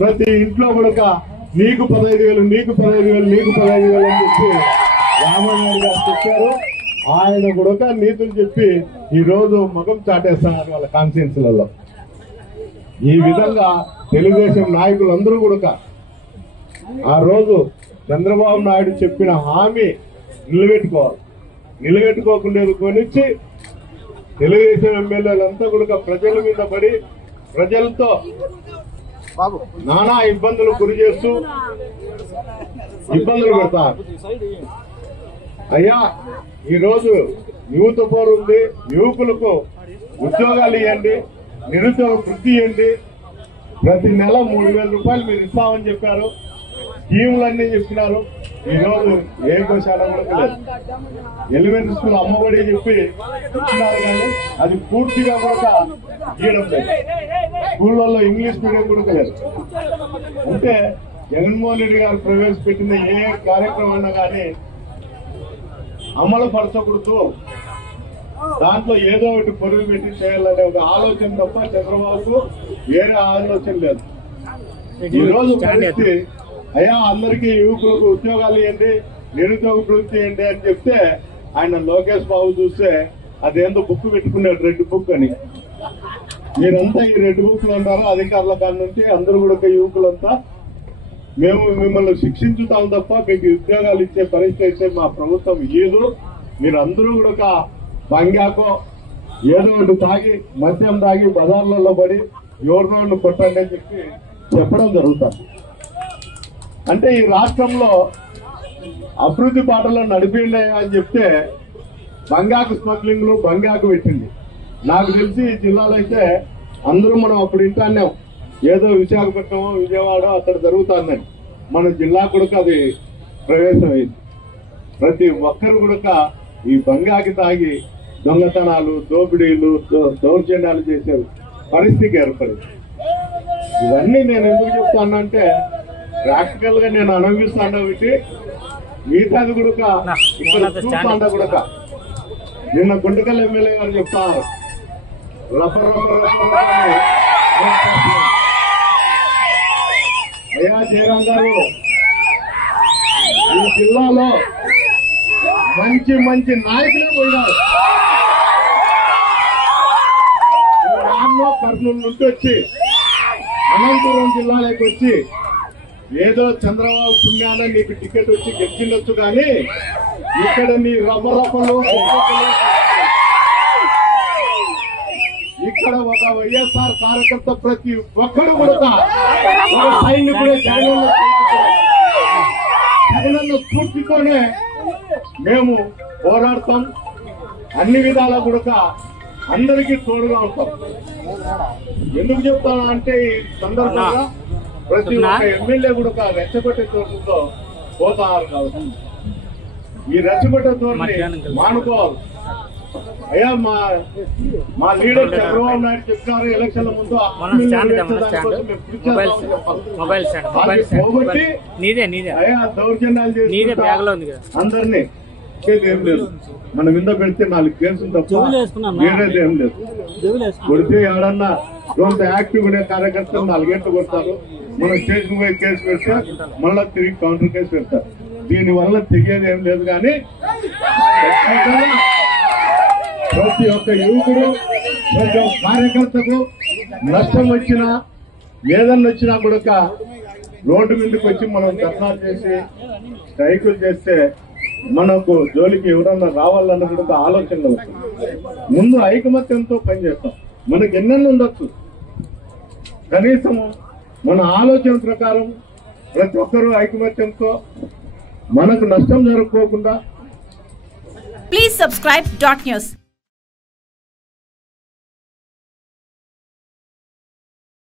ప్రతి ఇంట్లో కూడా నీకు 15,000 నీకు 15,000 నీకు 15,000 అని చెప్పి రామానాయుడు గారు చెప్పారు. ఆయన కూడా నీతులు చెప్పి ఈ రోజు ముఖం చాటేస్తున్నారు వాళ్ళ కాన్స్టిట్యున్సీలలో. ఈ విధంగా తెలుగుదేశం నాయకులందరూ కూడా ఆ రోజు చంద్రబాబు నాయుడు చెప్పిన హామీ నిలబెట్టుకోవాలి. నిలబెట్టుకోకుండా కొనిచ్చి తెలుగుదేశం ఎమ్మెల్యేలంతా కూడా ప్రజల మీద పడి ప్రజలతో నానా ఇబ్బందులు గురి చేస్తూ ఇబ్బందులు పెడతారు. అయ్యా ఈరోజు యువత పోరు ఉంది, యువకులకు ఉద్యోగాలు ఇవ్వండి, నిరుద్యోగ వృద్ధి ఇవ్వండి, ప్రతి నెల 3,000 రూపాయలు మీరు ఇస్తామని చెప్పారు. స్కీములన్నీ చెప్పినారు. ఈరోజు ఏ గోశాల కూడా లేదు. ఎలిమెంటరీ స్కూల్ అమ్మఒడి చెప్పి ఇచ్చినారు కానీ అది పూర్తిగా కూడా ఇవ్వడం లేదు. స్కూళ్ళల్లో ఇంగ్లీష్ మీడియం కూడా లేదు. అంటే జగన్మోహన్ రెడ్డి గారు ప్రవేశపెట్టిన ఏ కార్యక్రమం అన్నా కానీ అమలు పరచకూడదు, దాంట్లో ఏదో ఒకటి పొరుగు పెట్టి చేయాలనే ఒక ఆలోచన తప్ప చంద్రబాబుకు వేరే ఆలోచన లేదు. ఈ రోజు పరిస్థితి అయ్యా అందరికీ యువకులకు ఉద్యోగాలు ఇవ్వండి, నిరుద్యోగ వృత్తి ఇవ్వండి అని చెప్తే ఆయన లోకేష్ బాబు చూస్తే అదేందో బుక్ పెట్టుకున్నాడు, రెడ్ బుక్ అని. మీరంతా ఈ రెడ్ బుక్లు అంటారు అధికారుల కాడ నుంచి. అందరూ కూడా యువకులంతా మేము మిమ్మల్ని శిక్షించుతాం తప్ప మీకు ఉద్యోగాలు ఇచ్చే పరిస్థితి అయితే మా ప్రభుత్వం ఇయ్యదు. మీరు అందరూ కూడా బంగాకో ఏదో ఒకటి తాగి మద్యం తాగి బజార్లలో పడి ఎవరినోళ్ళు కొట్టండి అని చెప్పి చెప్పడం జరుగుతుంది. అంటే ఈ రాష్ట్రంలో అభివృద్ధి బాటలో నడిపిండే అని చెప్తే బంగాకు స్మగ్లింగ్లు బంగాకు పెట్టింది. నాకు తెలిసి ఈ జిల్లాలో అయితే అందరూ మనం అప్పుడు వింటాన్నాం, ఏదో విశాఖపట్నం విజయవాడ అక్కడ జరుగుతుందని. మన జిల్లా కూడా అది ప్రవేశమైంది. ప్రతి ఒక్కరు కూడా ఈ బంగాకి తాగి దొంగతనాలు, దోపిడీలు, దౌర్జన్యాలు చేసే పరిస్థితి ఏర్పడింది. ఇవన్నీ నేను ఎందుకు చెప్తానంటే ప్రాక్టికల్ గా నేను అనుభవిస్తాను కాబట్టి మిగతాది కూడా ఇక్కడ చూస్తాండ కూడా. నిన్న గుంటకల్ ఎమ్మెల్యే గారు చెప్తారు అయ్యా జయరాం గారు ఈ జిల్లాలో మంచి మంచి నాయకులే పోయినారు. కర్నూలు నుంచి వచ్చి అనంతపురం జిల్లాలోకి వచ్చి ఏదో చంద్రబాబు పుణ్యాన నీకు టికెట్ వచ్చి గెలిచిండొచ్చు కానీ ఇక్కడ నీ రబ్బరప్పలు ఇక్కడ ఒక వైఎస్ఆర్ కార్యకర్త ప్రతి ఒక్కరు కూడా సైనికుడే జగనన్న స్ఫూర్తితోనే మేము పోరాడతాం. అన్ని విధాలా కూడా అందరికీ తోడుగా ఉంటాం. ఎందుకు చెప్తాను అంటే ఈ సందర్భంగా ప్రతి ఒక్క ఎమ్మెల్యే కూడా రెచ్చగొట్టే చోట్లతో పోతారు కాబట్టి ఈ రెచ్చగొట్టే చోట్ని మానుకోవాలి. అయ్యా మా లీడర్ చంద్రబాబు నాయుడు చెప్తున్నారు ఎలక్షన్ల ముందు పోగొట్టి అయ్యా దౌర్జన్యాలు చేసి అందరినీ ఏం లేదు. మన మీద పెడితే 4 కేసులు తప్ప వేరేది ఏం లేదు. కొడితే ఎవడన్నా కొంత యాక్టివ్ ఉండే కార్యకర్తలు 4 గంటలు కొడతారు. మనం స్టేషన్ పోయి కేసు పెడితే మళ్ళా తిరిగి కౌంటర్ కేసు పెడతారు. దీని వల్ల తెగేది ఏం లేదు. కానీ ప్రతి ఒక్క యువకుడు, ప్రతి ఒక్క కార్యకర్తకు నష్టం వచ్చినా ఏదన్నా వచ్చినా కూడా రోడ్డు మీదకి వచ్చి మనం ధర్నాలు చేసి స్ట్రైకులు చేస్తే మనకు జోలికి ఎవరన్నా రావాలన్న కూడా ఆలోచనలు వస్తుంది. ముందు ఐకమత్యంతో పనిచేస్తాం. మనకు ఎన్నెన్ని ఉండొచ్చు, కనీసం మన ఆలోచన ప్రకారం ప్రతి ఒక్కరూ ఐకమత్యంతో మనకు నష్టం జరగకోకుండా. Please subscribe .news.